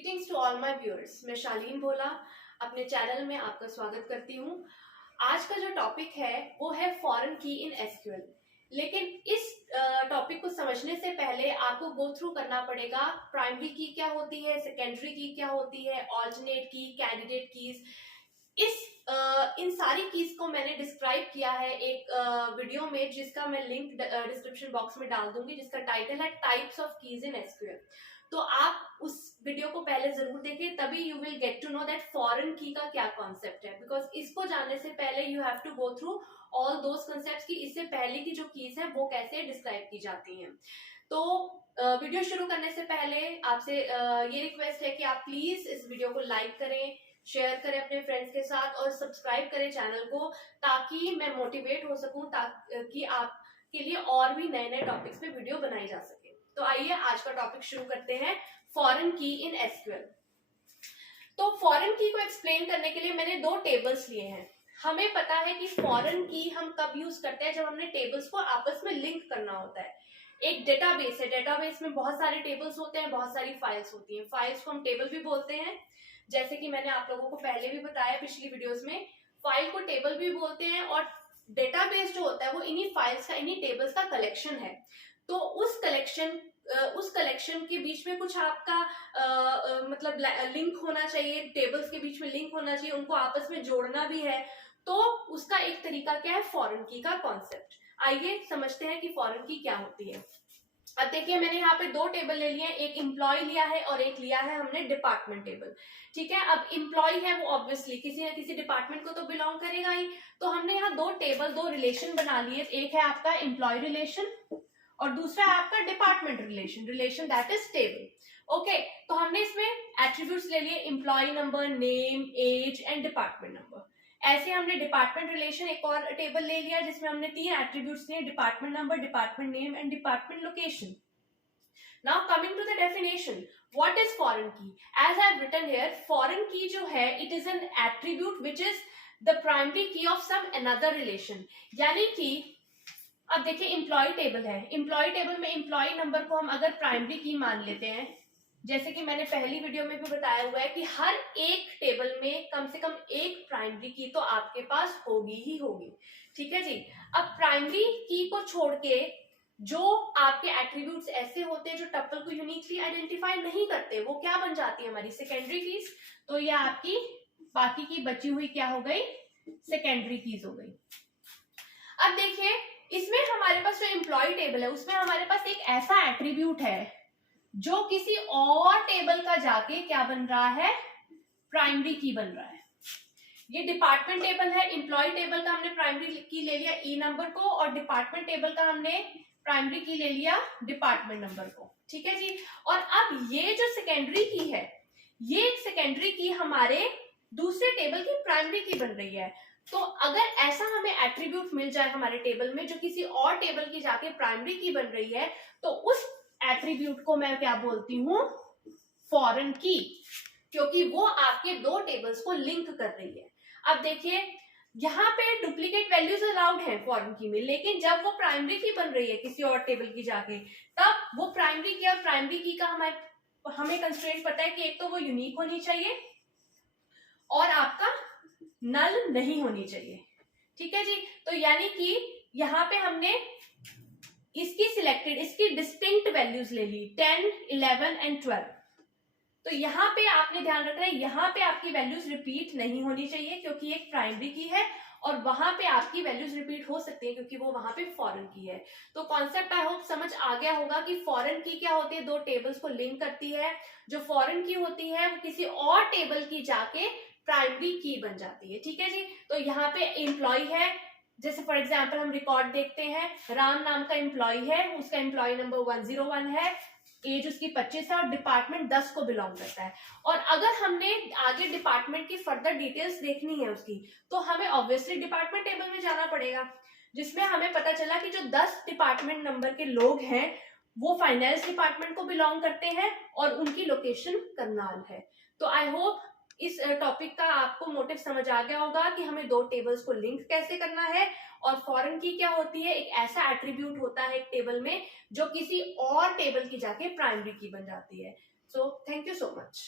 Greetings to all my viewers. मैं शालीन भोला अपने channel में आपका स्वागत करती हूँ। आज का जो टॉपिक है वो है फॉरेन की इन एसक्यूएल। लेकिन इस टॉपिक को समझने से पहले आपको गो थ्रू करना पड़ेगा प्राइमरी की क्या होती है, सेकेंडरी की क्या होती है, ऑल्टरनेट की, कैंडिडेट कीज। इन सारी कीज को मैंने डिस्क्राइब किया है एक वीडियो में, जिसका मैं लिंक डिस्क्रिप्शन बॉक्स में डाल दूंगी, जिसका टाइटल है types of keys in SQL. तो आप उस वीडियो को पहले जरूर देखें, तभी you will get to know that foreign key का क्या कॉन्सेप्ट है। बिकॉज इसको जानने से पहले you have to go through all those concepts की इससे पहले की जो कीज है वो कैसे डिस्क्राइब की जाती हैं। तो वीडियो शुरू करने से पहले आपसे ये रिक्वेस्ट है कि आप प्लीज इस वीडियो को लाइक करें, शेयर करें अपने फ्रेंड्स के साथ और सब्सक्राइब करें चैनल को, ताकि मैं मोटिवेट हो सकूं, ताकि आपके लिए और भी नए नए टॉपिक्स पे वीडियो बनाई जा सके। तो आइए आज का टॉपिक शुरू करते हैं, फॉरेन की इन एसक्यूएल। तो फॉरेन की को एक्सप्लेन करने के लिए मैंने दो टेबल्स लिए हैं। हमें पता है कि फॉरेन की हम कब यूज करते हैं, जब हमने टेबल्स को आपस में लिंक करना होता है। एक डेटाबेस है, डेटाबेस में बहुत सारे टेबल्स होते हैं, बहुत सारी फाइल्स होती हैं। फाइल्स को हम टेबल भी बोलते हैं, जैसे कि मैंने आप लोगों को पहले भी बताया पिछली वीडियोस में। फाइल को टेबल भी बोलते हैं और डेटाबेस जो होता है वो इन्हीं फाइल्स का, इन्हीं टेबल्स का कलेक्शन है। तो उस कलेक्शन के बीच में कुछ आपका मतलब लिंक होना चाहिए, टेबल्स के बीच में लिंक होना चाहिए, उनको आपस में जोड़ना भी है। तो उसका एक तरीका क्या है, फॉरेन की का कॉन्सेप्ट। आइए समझते हैं कि फॉरेन की क्या होती है। अब देखिए, मैंने यहाँ पे दो टेबल ले लिए हैं, एक एम्प्लॉय लिया है और एक लिया है हमने डिपार्टमेंट टेबल। ठीक है, अब एम्प्लॉय है वो ऑब्वियसली किसी ना किसी डिपार्टमेंट को तो बिलोंग करेगा ही। तो हमने यहाँ दो टेबल, दो रिलेशन बना लिए। एक है आपका एम्प्लॉय रिलेशन और दूसरा है आपका department relation that is table. Okay, तो हमने इसमें एट्रीब्यूट्स ले लिए, employee number, name, age and department number. ऐसे हमने डिपार्टमेंट रिलेशन एक और टेबल ले लिया, जिसमें हमने तीन एट्रीब्यूट्स लिए, department number, department name and department location. Now coming to the definition, what is foreign key? As I have written here, foreign key जो है it is an attribute which is the primary key of some another relation. यानी कि अब देखिए, employee table है, employee table में employee number को हम अगर प्राइमरी की मान लेते हैं, जैसे कि मैंने पहली वीडियो में भी बताया हुआ है कि हर एक टेबल में कम से कम एक प्राइमरी की तो आपके पास होगी ही होगी। ठीक है जी। अब प्राइमरी की को छोड़ के जो आपके एट्रीब्यूट्स ऐसे होते हैं जो टपल को यूनिकली आइडेंटिफाई नहीं करते, वो क्या बन जाती है, हमारी सेकेंडरी कीज। तो ये आपकी बाकी की बची हुई क्या हो गई, सेकेंडरी कीज हो गई। अब देखिए, इसमें हमारे पास जो एम्प्लॉय टेबल है उसमें हमारे पास एक ऐसा एट्रीब्यूट है जो किसी और टेबल का जाके क्या बन रहा है, प्राइमरी की बन रहा है। ये डिपार्टमेंट टेबल है, एम्प्लॉय टेबल का हमने प्राइमरी की ले लिया ई नंबर को, और डिपार्टमेंट टेबल का हमने प्राइमरी की ले लिया डिपार्टमेंट नंबर को। ठीक है जी। और अब ये जो सेकेंडरी की है, ये एक सेकेंडरी की हमारे दूसरे टेबल की प्राइमरी की बन रही है। तो अगर ऐसा हमें एट्रीब्यूट मिल जाए हमारे टेबल में जो किसी और टेबल की जाके प्राइमरी की बन रही है, तो उस एट्रीब्यूट को मैं क्या बोलती हूँ, फॉरेन की, क्योंकि वो आपके दो टेबल्स को लिंक कर रही है। अब देखिए, यहाँ पे डुप्लीकेट वैल्यूज अलाउड है फॉरेन की में, लेकिन जब वो प्राइमरी की बन रही है किसी और टेबल की जाके, तब वो प्राइमरी की और प्राइमरी की का हमें कंस्ट्रेंट पता है कि एक तो वो यूनिक होनी चाहिए और आपका नल नहीं होनी चाहिए। ठीक है जी। तो यानी कि यहाँ पे हमने इसकी सिलेक्टेड, इसकी डिस्टिंक्ट वैल्यूज ले ली 10, 11 एंड 12। तो यहाँ पे आपने ध्यान रखना है, यहाँ पे आपकी वैल्यूज रिपीट नहीं होनी चाहिए क्योंकि एक प्राइमरी की है, और वहां पे आपकी वैल्यूज रिपीट हो सकती है क्योंकि वो वहां पे फॉरेन की है। तो कॉन्सेप्ट आई होप समझ आ गया होगा कि फॉरेन की क्या होती है, दो टेबल्स को लिंक करती है। जो फॉरेन की होती है वो किसी और टेबल की जाके प्राइमरी की बन जाती है। ठीक है जी। तो यहाँ पे एम्प्लॉय है, जैसे फॉर एग्जांपल हम रिकॉर्ड देखते हैं, राम नाम का एम्प्लॉय है, उसका एम्प्लॉय नंबर 101 है, एज उसकी 25 है और डिपार्टमेंट 10 को बिलोंग करता है। और अगर हमने आगे डिपार्टमेंट की फर्दर डिटेल्स देखनी है उसकी, तो हमें ऑब्वियसली डिपार्टमेंट टेबल में जाना पड़ेगा, जिसमें हमें पता चला कि जो 10 डिपार्टमेंट नंबर के लोग हैं वो फाइनेंस डिपार्टमेंट को बिलोंग करते हैं और उनकी लोकेशन करनाल है। तो आई होप इस टॉपिक का आपको मोटिव समझ आ गया होगा कि हमें दो टेबल्स को लिंक कैसे करना है, और फॉरेन की क्या होती है, एक ऐसा एट्रीब्यूट होता है एक टेबल में जो किसी और टेबल की जाके प्राइमरी की बन जाती है। So thank you so much.